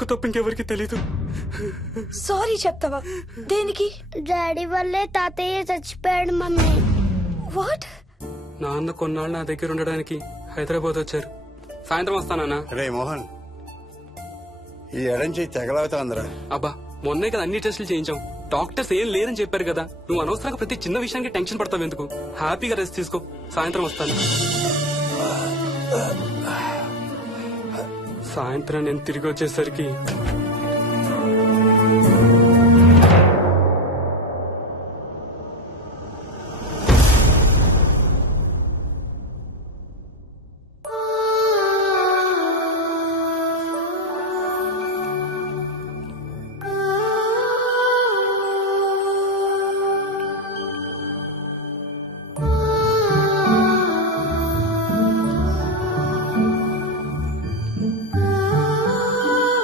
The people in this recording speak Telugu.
తప్ప ఇంకెవరికి తెలీదు. సారీ చెప్తావా? దేనికి? డాడీ వల్లే తాతయ్య చచ్చిపోయాడు మమ్మీ. వాట్? నాన్న కొన్నాళ్ళు నా దగ్గర ఉండడానికి హైదరాబాద్ వచ్చారు. సాయంత్రం వస్తానా? రే మోహన్, ఈ ఎడం చేయి తెగలవుతాందిరా. అబ్బా మొన్నే కదా అన్ని టెస్టులు చేయించాం. డాక్టర్స్ ఏం లేదని చెప్పారు కదా. నువ్వు అనవసరంగా ప్రతి చిన్న విషయానికి టెన్షన్ పడతావు ఎందుకు? హ్యాపీగా రెస్ట్ తీసుకో. సాయంత్రం వస్తాను. సాయంత్రం నేను తిరిగి వచ్చేసరికి